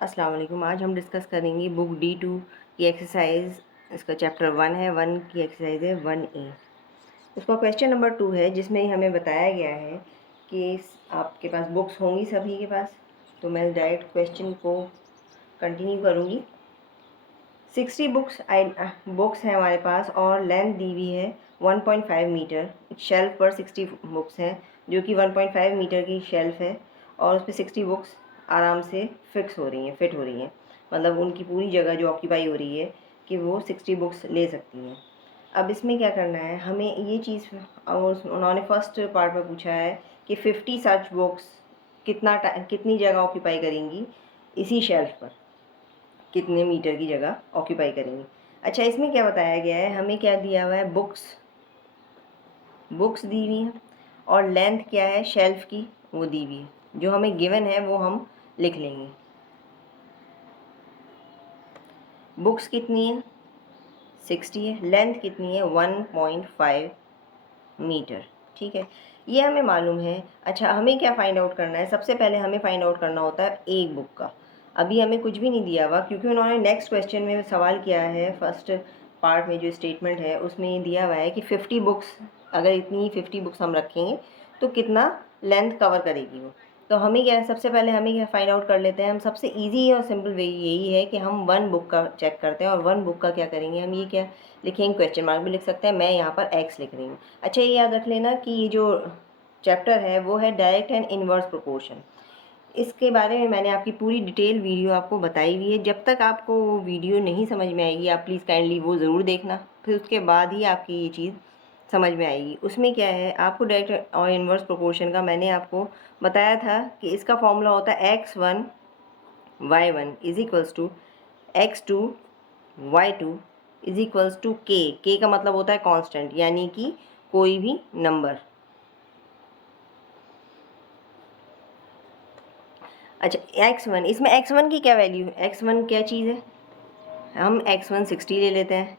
अस्सलाम वालेकुम। आज हम डिस्कस करेंगे बुक D2 की एक्सरसाइज। इसका चैप्टर 1 है, 1 की एक्सरसाइज है 1A। उसका क्वेश्चन नंबर 2 है जिसमें हमें बताया गया है कि आपके पास बुक्स होंगी सभी के पास। तो मैं डायरेक्ट क्वेश्चन को कंटिन्यू करूँगी। 60 बुक्स हैं हमारे पास और लेंथ दी हुई है 1.5 मीटर। शेल्फ पर 60 बुक्स हैं जो कि 1.5 मीटर की शेल्फ है और उस पर 60 बुक्स आराम से फिट हो रही हैं। मतलब उनकी पूरी जगह जो ऑक्यूपाई हो रही है कि वो 60 बुक्स ले सकती हैं। अब इसमें क्या करना है, हमें ये चीज़ उन्होंने फर्स्ट पार्ट में पूछा है कि 50 सच बुक्स कितनी जगह ऑक्यूपाई करेंगी इसी शेल्फ पर, कितने मीटर की जगह ऑक्यूपाई करेंगी। अच्छा, इसमें क्या बताया गया है, हमें क्या दिया हुआ है, बुक्स दी हुई हैं और लेंथ क्या है शेल्फ की वो दी हुई है। जो हमें गिवन है वो हम लिख लेंगे। बुक्स कितनी है 60 है, लेंथ कितनी है 1.5 मीटर। ठीक है, ये हमें मालूम है। अच्छा, हमें क्या फाइंड आउट करना है, सबसे पहले हमें फाइंड आउट करना होता है एक बुक का। अभी हमें कुछ भी नहीं दिया हुआ क्योंकि उन्होंने नेक्स्ट क्वेश्चन में सवाल किया है। फर्स्ट पार्ट में जो स्टेटमेंट है उसमें ये दिया हुआ है कि 50 बुक्स, अगर इतनी 50 बुक्स हम रखेंगे तो कितना लेंथ कवर करेगी वो। तो हमें क्या, सबसे पहले हमें क्या फाइंड आउट कर लेते हैं। हम सबसे इजी और सिंपल वे यही है कि हम वन बुक का चेक करते हैं और वन बुक का क्या करेंगे, हम ये क्या लिखेंगे, क्वेश्चन मार्क भी लिख सकते हैं। मैं यहाँ पर एक्स लिख रही हूँ। अच्छा, ये याद रख लेना कि ये जो चैप्टर है वो है डायरेक्ट एंड इनवर्स प्रोपोर्शन। इसके बारे में मैंने आपकी पूरी डिटेल वीडियो आपको बताई हुई है। जब तक आपको वो वीडियो नहीं समझ में आएगी आप प्लीज़ काइंडली वो ज़रूर देखना, फिर उसके बाद ही आपकी ये चीज़ समझ में आएगी। उसमें क्या है, आपको डायरेक्ट और इनवर्स प्रोपोर्शन का मैंने आपको बताया था कि इसका फॉर्मूला होता है x1 y1 is equals to x2 y2 is equals to K का मतलब होता है कांस्टेंट, यानी कि कोई भी नंबर। अच्छा, x1, इसमें x1 की क्या वैल्यू है, x1 क्या चीज़ है, हम x1 60 ले लेते हैं।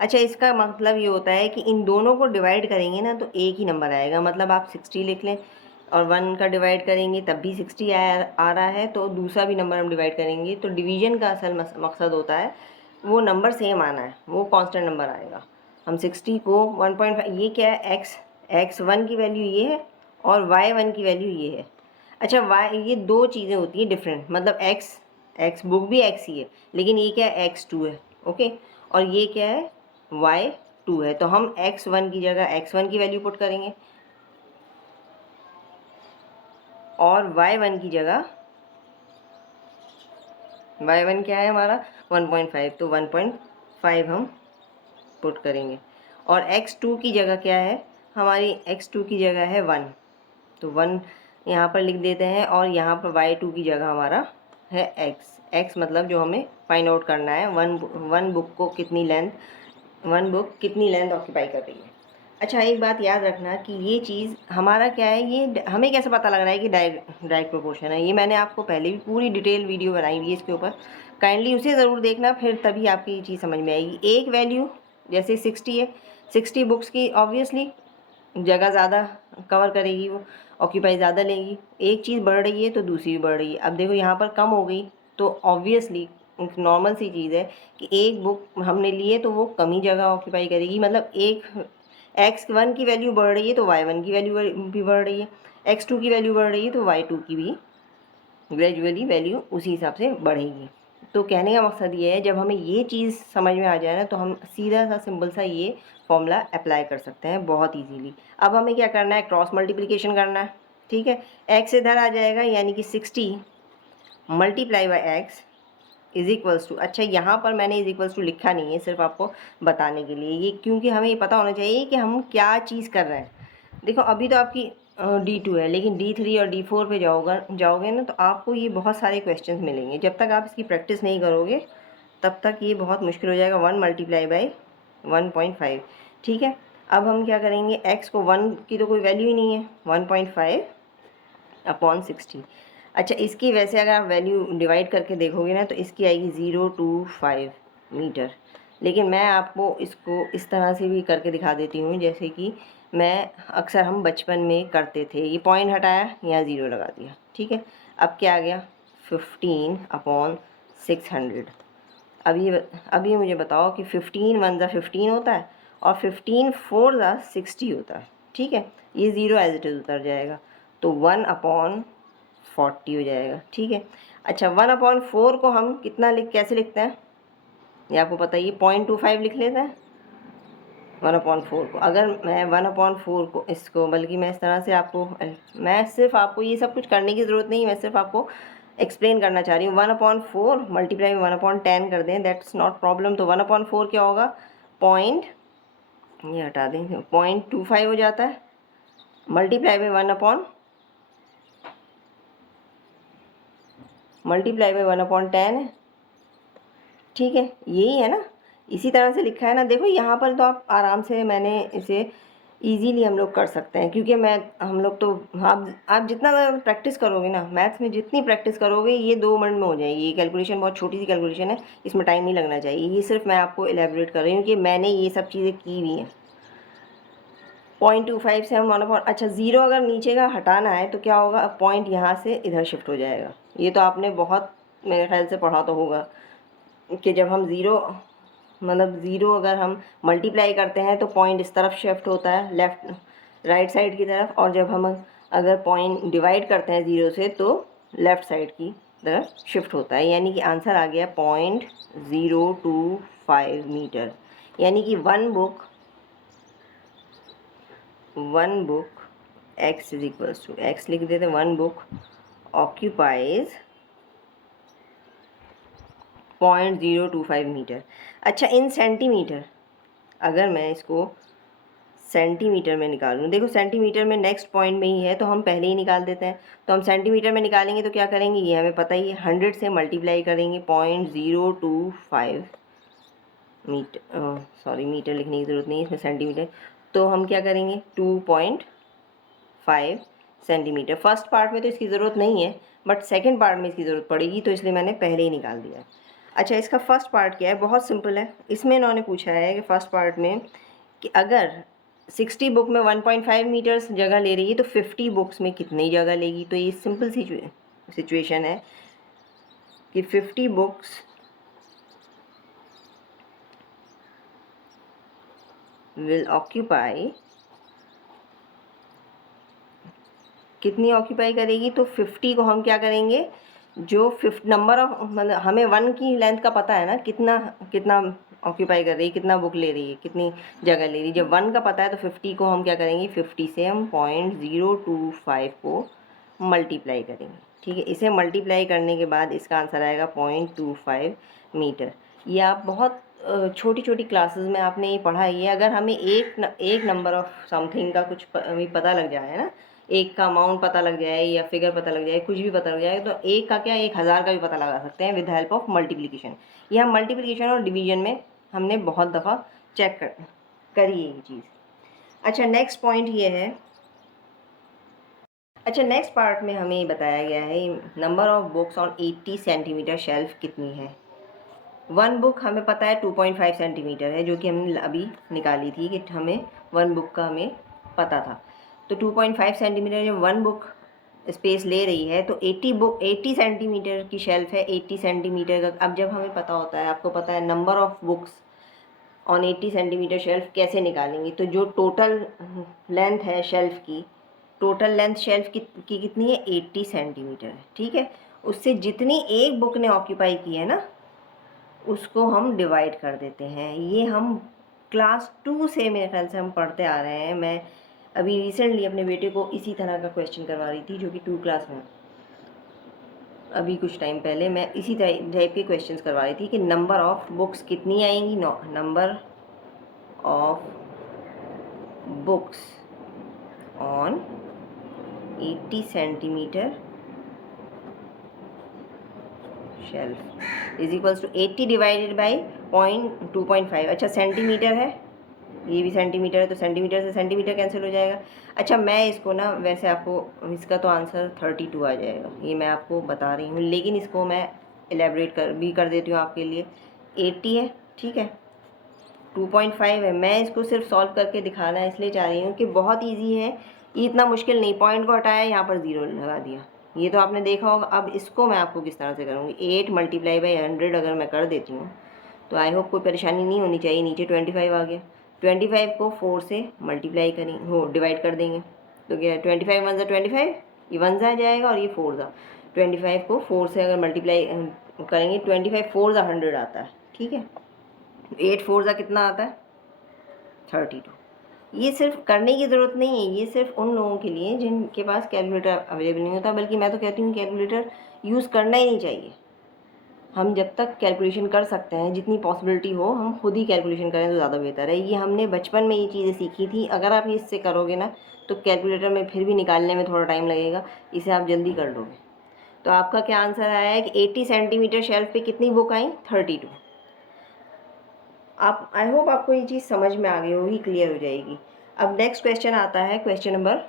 अच्छा, इसका मतलब ये होता है कि इन दोनों को डिवाइड करेंगे ना तो एक ही नंबर आएगा। मतलब आप 60 लिख लें और 1 का डिवाइड करेंगे तब भी 60 आ रहा है, तो दूसरा भी नंबर हम डिवाइड करेंगे तो डिवीजन का असल मकसद होता है वो नंबर सेम आना है, वो कांस्टेंट नंबर आएगा। हम 60 को 1.5, ये क्या है, x1 की वैल्यू ये है और y1 की वैल्यू ये है। अच्छा, ये दो चीज़ें होती हैं डिफरेंट, मतलब x बुक भी x ही है लेकिन ये क्या है x2 है, ओके। और ये क्या है y2 है। तो हम x1 की जगह x1 की वैल्यू पुट करेंगे और y1 की जगह y1 क्या है हमारा 1.5, तो 1.5 हम पुट करेंगे। और x2 की जगह क्या है, हमारी x2 की जगह है 1, तो 1 यहाँ पर लिख देते हैं। और यहाँ पर y2 की जगह हमारा है x मतलब जो हमें फाइंड आउट करना है वन बुक कितनी लेंथ ऑक्यूपाई कर रही है। अच्छा, एक बात याद रखना कि ये चीज़ हमारा क्या है, ये हमें कैसे पता लग रहा है कि डायरेक्ट प्रोपोर्शन है। ये मैंने आपको पहले भी पूरी डिटेल वीडियो बनाई हुई है इसके ऊपर, काइंडली उसे ज़रूर देखना, फिर तभी आपकी ये चीज़ समझ में आएगी। एक वैल्यू जैसे 60 है, 60 बुक्स की ऑब्वियसली जगह ज़्यादा कवर करेगी, वो ऑक्यूपाई ज़्यादा लेंगी। एक चीज़ बढ़ रही है तो दूसरी भी बढ़ रही है। अब देखो यहाँ पर कम हो गई तो ऑब्वियसली नॉर्मल सी चीज़ है कि एक बुक हमने ली है तो वो कम ही जगह ऑक्यूपाई करेगी। मतलब एक x1 की वैल्यू बढ़ रही है तो y1 की वैल्यू भी बढ़ रही है, x2 की वैल्यू बढ़ रही है तो y2 की भी ग्रेजुअली वैल्यू उसी हिसाब से बढ़ेगी। तो कहने का मकसद ये है, जब हमें ये चीज़ समझ में आ जाए ना तो हम सीधा सा सिंपल सा ये फॉर्मूला अप्लाई कर सकते हैं बहुत इजीली। अब हमें क्या करना है, क्रॉस मल्टीप्लिकेशन करना है। ठीक है, x इधर आ जाएगा यानी कि 60 multiply by x is equals to, अच्छा यहाँ पर मैंने इज इक्वल्स टू लिखा नहीं है, सिर्फ आपको बताने के लिए ये, क्योंकि हमें ये पता होना चाहिए कि हम क्या चीज़ कर रहे हैं। देखो अभी तो आपकी D2 है, लेकिन D3 और D4 पे जाओगे ना तो आपको ये बहुत सारे क्वेश्चंस मिलेंगे। जब तक आप इसकी प्रैक्टिस नहीं करोगे तब तक ये बहुत मुश्किल हो जाएगा। 1 मल्टीप्लाई बाई 1.5, ठीक है। अब हम क्या करेंगे, x को 1 की तो कोई वैल्यू ही नहीं है, 1.5 अपॉन 60। अच्छा, इसकी वैसे अगर आप वैल्यू डिवाइड करके देखोगे ना तो इसकी आएगी 025 मीटर, लेकिन मैं आपको इसको इस तरह से भी करके दिखा देती हूँ जैसे कि मैं अक्सर हम बचपन में करते थे। ये पॉइंट हटाया, यहाँ 0 लगा दिया, ठीक है। अब क्या आ गया 15/600। अभी मुझे बताओ कि 15 1 ज़ा 15 होता है और 15 4 ज़ा 60 होता है, ठीक है। ये ज़ीरो एज इट इज़ उतर जाएगा, तो 1/40 हो जाएगा, ठीक है। अच्छा 1/4 को हम कैसे लिखते हैं, ये आपको पता ही है, 0.25 लिख लेते हैं 1/4 को। अगर मैं 1/4 को इसको, बल्कि मैं इस तरह से मैं सिर्फ आपको ये सब कुछ करने की ज़रूरत नहीं, मैं सिर्फ आपको एक्सप्लेन करना चाह रही हूँ। 1/4 मल्टीप्लाई 1/10 कर दें, दैट्स नॉट प्रॉब्लम। तो 1/4 क्या होगा, ये हटा दें, 0.25 हो जाता है, मल्टीप्लाई बाई 1/10 है, ठीक है। यही है ना, इसी तरह से लिखा है ना। देखो यहाँ पर तो आप आराम से, मैंने इसे इजीली हम लोग कर सकते हैं, क्योंकि हम लोग तो आप जितना प्रैक्टिस करोगे ना, मैथ्स में जितनी प्रैक्टिस करोगे, ये 2 मिनट में हो जाएगी। ये कैलकुलेशन बहुत छोटी सी कैलकुलेशन है, इसमें टाइम नहीं लगना चाहिए। ये सिर्फ मैं आपको एलेबोरेट कर रही हूँ कि मैंने ये सब चीज़ें की हुई हैं। 0.25 से हम 1/, अच्छा 0 अगर नीचे का हटाना है तो क्या होगा, पॉइंट यहाँ से इधर शिफ्ट हो जाएगा। ये तो आपने बहुत मेरे ख्याल से पढ़ा तो होगा कि जब हम ज़ीरो अगर हम मल्टीप्लाई करते हैं तो पॉइंट इस तरफ शिफ्ट होता है, राइट साइड की तरफ, और जब हम अगर पॉइंट डिवाइड करते हैं 0 से तो लेफ़्ट साइड की तरफ शिफ्ट होता है। यानी कि आंसर आ गया 0.025 मीटर। यानी कि one book x is equals to, x लिख देते हैं, वन बुक ऑक्यूपाइज 0.025 मीटर। अच्छा इन सेंटीमीटर, अगर मैं इसको सेंटीमीटर में निकालूँ, देखो सेंटीमीटर में नेक्स्ट पॉइंट में ही है तो हम पहले ही निकाल देते हैं। तो हम सेंटीमीटर में निकालेंगे तो क्या करेंगे, ये हमें पता ही है, 100 से मल्टीप्लाई करेंगे 0.025 मीटर, सॉरी मीटर लिखने की ज़रूरत नहीं है इसमें, सेंटीमीटर। तो हम क्या करेंगे 2.5 सेंटीमीटर। फर्स्ट पार्ट में तो इसकी ज़रूरत नहीं है, बट सेकेंड पार्ट में इसकी ज़रूरत पड़ेगी, तो इसलिए मैंने पहले ही निकाल दिया। अच्छा इसका फर्स्ट पार्ट क्या है, बहुत सिंपल है। इसमें इन्होंने पूछा है कि फर्स्ट पार्ट में कि अगर 60 बुक में 1.5 मीटर्स जगह ले रही है तो 50 बुक्स में कितनी जगह लेगी। तो ये सिंपल सिचुएशन है कि 50 बुक्स विल ऑक्यूपाई, कितनी ऑक्यूपाई करेगी, तो 50 को हम क्या करेंगे, जो नंबर ऑफ, मतलब हमें 1 की लेंथ का पता है ना, कितना ऑक्यूपाई कर रही है, कितना बुक ले रही है, कितनी जगह ले रही है। जब 1 का पता है तो 50 को हम क्या करेंगे, 50 से हम 0.025 को मल्टीप्लाई करेंगे, ठीक है। इसे मल्टीप्लाई करने के बाद इसका आंसर आएगा 0.25 मीटर। ये आप बहुत छोटी छोटी क्लासेस में आपने ये पढ़ा ही है। अगर हमें एक नंबर ऑफ समथिंग का कुछ पता लग जाए ना, एक का अमाउंट पता लग जाए या फिगर पता लग जाए, कुछ भी पता लग जाए, तो एक का क्या 1000 का भी पता लगा सकते हैं विद हेल्प ऑफ मल्टीप्लिकेशन। यह मल्टीप्लिकेशन और डिवीजन में हमने बहुत दफ़ा चेक करी है ये चीज़। अच्छा नेक्स्ट पॉइंट ये है, अच्छा नेक्स्ट पार्ट में हमें बताया गया है number of books on 80 centimetre shelf कितनी है। वन बुक हमें पता है 2.5 सेंटीमीटर है, जो कि हमने अभी निकाली थी कि हमें वन बुक का हमें पता था। तो 2.5 सेंटीमीटर जब वन बुक स्पेस ले रही है तो 80 सेंटीमीटर की शेल्फ है, 80 सेंटीमीटर का। अब जब हमें पता होता है, आपको पता है number of books on 80 centimetre shelf कैसे निकालेंगे, तो जो टोटल लेंथ है शेल्फ की, टोटल लेंथ शेल्फ की कितनी है, 80 सेंटीमीटर है, ठीक है। उससे जितनी एक बुक ने ऑक्यूपाई की है ना, उसको हम डिवाइड कर देते हैं। ये हम क्लास 2 से मेरे ख्याल से हम पढ़ते आ रहे हैं। मैं अभी रिसेंटली अपने बेटे को इसी तरह का क्वेश्चन करवा रही थी, जो कि 2 क्लास में, अभी कुछ टाइम पहले मैं इसी टाइप के क्वेश्चंस करवा रही थी कि नंबर ऑफ बुक्स कितनी आएंगी, number of books on 80 centimetre shelf is equals to 80 divided by 2.5। अच्छा सेंटीमीटर है, ये भी सेंटीमीटर है, तो सेंटीमीटर से सेंटीमीटर कैंसिल हो जाएगा। अच्छा मैं इसको ना, वैसे आपको इसका तो आंसर 32 आ जाएगा, ये मैं आपको बता रही हूँ, लेकिन इसको मैं एलेबरेट कर देती हूँ आपके लिए। 80 है, ठीक है, 2.5 है। मैं इसको सिर्फ सॉल्व करके दिखाना इसलिए चाह रही हूँ कि बहुत ईजी है, ये इतना मुश्किल नहीं। पॉइंट को हटाया, यहाँ पर 0 लगा दिया, ये तो आपने देखा होगा। अब इसको मैं आपको किस तरह से करूँगी, 8 मल्टीप्लाई बाई 100 अगर मैं कर देती हूँ तो आई होप कोई परेशानी नहीं होनी चाहिए। नीचे 25 आ गया, 25 को 4 से मल्टीप्लाई करेंगे, हो डिवाइड कर देंगे तो क्या है 25 वन ज़ा 25, ये वन ज़ा जाएगा और ये 4 ज़ा। 25 को 4 से अगर मल्टीप्लाई करेंगे 25 4 ज़ा 100 आता है, ठीक है। 8 4 ज़ा कितना आता है 32। ये सिर्फ करने की ज़रूरत नहीं है, ये सिर्फ उन लोगों के लिए जिनके पास कैलकुलेटर अवेलेबल नहीं होता, बल्कि मैं तो कहती हूँ कैलकुलेटर यूज़ करना ही नहीं चाहिए। हम जब तक कैलकुलेशन कर सकते हैं, जितनी पॉसिबिलिटी हो हम खुद ही कैलकुलेशन करें तो ज़्यादा बेहतर है। ये हमने बचपन में ये चीज़ें सीखी थी। अगर आप इससे करोगे ना तो कैलकुलेटर में फिर भी निकालने में थोड़ा टाइम लगेगा, इसे आप जल्दी कर लोगे। तो आपका क्या आंसर आया है कि 80 सेंटीमीटर शेल्फ पे कितनी बुक आई 32। आप आई होप आपको ये चीज़ समझ में आ गई होगी, क्लियर हो जाएगी। अब नेक्स्ट क्वेश्चन आता है, क्वेश्चन नंबर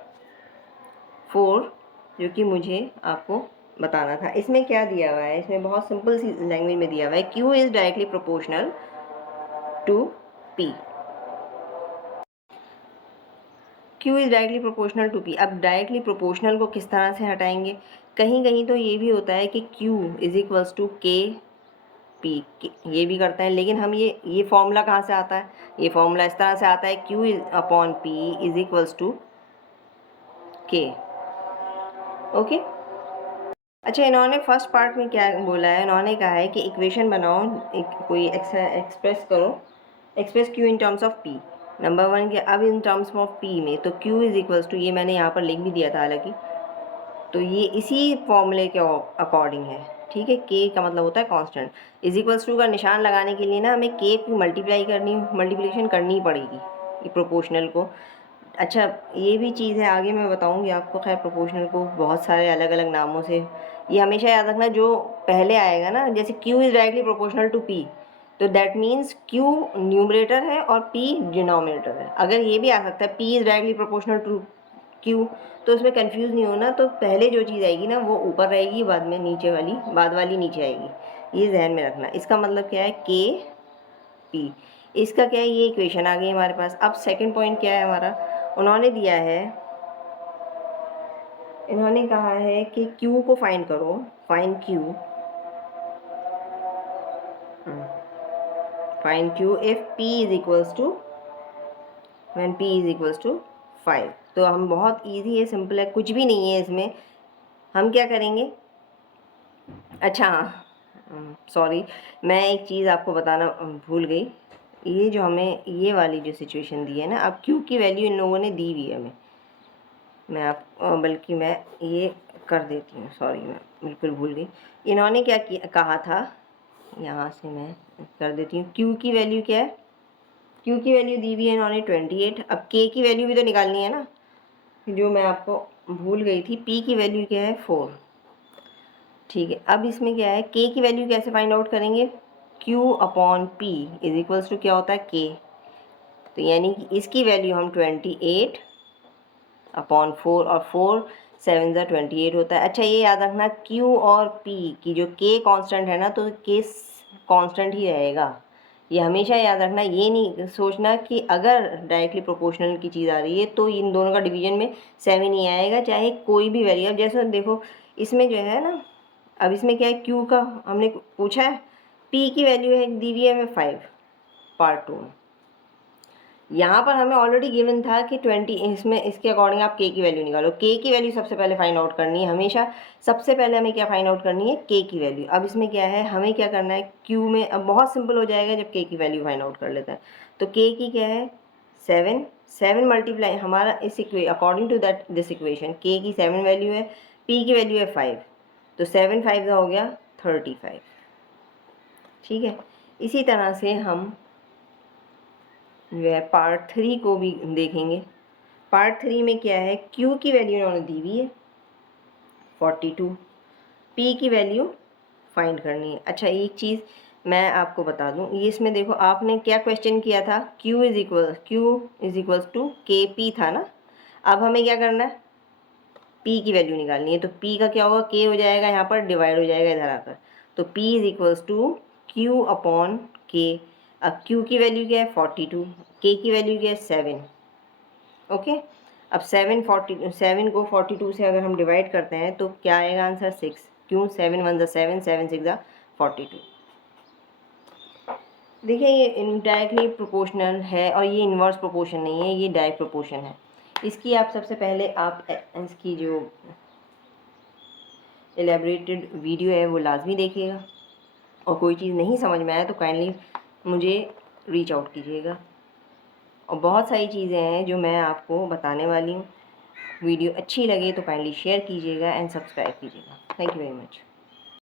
4, जो कि मुझे आपको बताना था। इसमें क्या दिया हुआ है, इसमें बहुत सिंपल सी लैंग्वेज में दिया हुआ है, Q is directly proportional to P। Q is directly proportional to P। अब डायरेक्टली प्रोपोर्शनल को किस तरह से हटाएंगे, कहीं कहीं तो ये भी होता है कि Q is equals to K P, ये भी करते हैं। लेकिन हम ये फॉर्मूला कहाँ से आता है, ये फॉर्मूला इस तरह से आता है Q is upon P is equals to K। Okay. अच्छा, इन्होंने फर्स्ट पार्ट में क्या बोला है, इन्होंने कहा है कि इक्वेशन बनाओ, कोई एक्सप्रेस करो, express Q in terms of P। Number 1 के अब इन टर्म्स ऑफ P में तो Q इज इक्वल्स टू, ये मैंने यहाँ पर लिख भी दिया था हालांकि, तो ये इसी फॉर्मूले के अकॉर्डिंग है, ठीक है। K का मतलब होता है कांस्टेंट। इज इक्वल्स टू का निशान लगाने के लिए ना हमें K की मल्टीप्लिकेशन करनी पड़ेगी ये प्रोपोर्शनल को। अच्छा, ये भी चीज़ है, आगे मैं बताऊंगी आपको। खैर प्रोपोर्शनल को बहुत सारे अलग अलग नामों से, ये हमेशा याद रखना जो पहले आएगा ना, जैसे Q is directly proportional to P, तो दैट मीन्स Q न्यूमरेटर है और P डिनोमिनेटर है। अगर ये भी आ सकता है P is directly proportional to Q, तो उसमें कंफ्यूज नहीं होना। तो पहले जो चीज़ आएगी ना वो ऊपर रहेगी, बाद में नीचे वाली, बाद वाली नीचे आएगी, ये जहन में रखना। इसका मतलब क्या है K P, इसका क्या है, ये इक्वेशन आ गई हमारे पास। अब सेकंड पॉइंट क्या है हमारा, उन्होंने दिया है, इन्होंने कहा है कि Q को फाइंड करो, find Q, find Q if P is equals to, when P is equals to 5। तो हम बहुत इजी है, सिंपल है, कुछ भी नहीं है इसमें। हम क्या करेंगे, अच्छा सॉरी, मैं एक चीज़ आपको बताना भूल गई। ये जो हमें ये वाली जो सिचुएशन दी है ना, अब Q की वैल्यू इन लोगों ने दी हुई है हमें, मैं आप बल्कि मैं ये कर देती हूँ, सॉरी मैं बिल्कुल भूल गई। इन्होंने क्या किया, कहा था, यहाँ से मैं कर देती हूँ। Q की वैल्यू क्या है, Q की वैल्यू दी हुई है इन्होंने 28। अब K की वैल्यू भी तो निकालनी है ना, जो मैं आपको भूल गई थी। P की वैल्यू क्या है 4, ठीक है। अब इसमें क्या है, K की वैल्यू कैसे फाइंड आउट करेंगे, Q upon P is equals to क्या होता है K, तो यानी कि इसकी वैल्यू हम 28 अपॉन 4, और 4 7 ज़ा 28 होता है। अच्छा, ये याद रखना Q और P की जो K कांस्टेंट है ना, तो K कांस्टेंट ही रहेगा, ये हमेशा याद रखना। ये नहीं सोचना कि अगर डायरेक्टली प्रोपोर्शनल की चीज़ आ रही है तो इन दोनों का डिवीजन में 7 ही आएगा, चाहे कोई भी वैल्यू। अब जैसे देखो इसमें जो है ना, अब इसमें क्या है, Q का हमने पूछा है, P की वैल्यू है दी हुई है हमें 5 पार्ट 2 में। यहाँ पर हमें ऑलरेडी गिवन था कि 20, इसमें इसके अकॉर्डिंग आप K की वैल्यू निकालो। K की वैल्यू सबसे पहले फाइंड आउट करनी है, हमेशा सबसे पहले हमें क्या फाइंड आउट करनी है, K की वैल्यू। अब इसमें क्या है, हमें क्या करना है Q में, अब बहुत सिंपल हो जाएगा जब K की वैल्यू फाइंड आउट कर लेते हैं। तो K की क्या है 7, 7 मल्टीप्लाई हमारा इस according to that this equation K की 7 वैल्यू है, P की वैल्यू है 5, तो 7 5 का हो गया 35, ठीक है। इसी तरह से हम वह पार्ट 3 को भी देखेंगे। पार्ट 3 में क्या है, Q की वैल्यू इन्होंने दी हुई है 42, P की वैल्यू फाइंड करनी है। अच्छा, एक चीज़ मैं आपको बता दूं, ये इसमें देखो आपने क्या क्वेश्चन किया था, Q is equals to KP था ना। अब हमें क्या करना है, P की वैल्यू निकालनी है। तो P का क्या होगा, K हो जाएगा, यहाँ पर डिवाइड हो जाएगा इधर आकर, तो P is equals to Q upon K। अब Q की वैल्यू क्या है 42, K की वैल्यू क्या है 7, ओके। अब 7 को 42 से अगर हम डिवाइड करते हैं तो क्या आएगा आंसर 6। क्यों? 7 1 7, 7 6 42। देखिए ये इनडायरेक्टली प्रोपोर्शनल है और ये इन्वर्स प्रोपोर्शन नहीं है, ये डायरेक्ट प्रोपोर्शन है। इसकी आप सबसे पहले आप इसकी जो एलेबरेटेड वीडियो है वो लाजमी देखिएगा, और कोई चीज़ नहीं समझ में आए तो काइंडली मुझे रीच आउट कीजिएगा। और बहुत सारी चीज़ें हैं जो मैं आपको बताने वाली हूँ। वीडियो अच्छी लगे तो काइंडली शेयर कीजिएगा एंड सब्सक्राइब कीजिएगा। Thank you very much.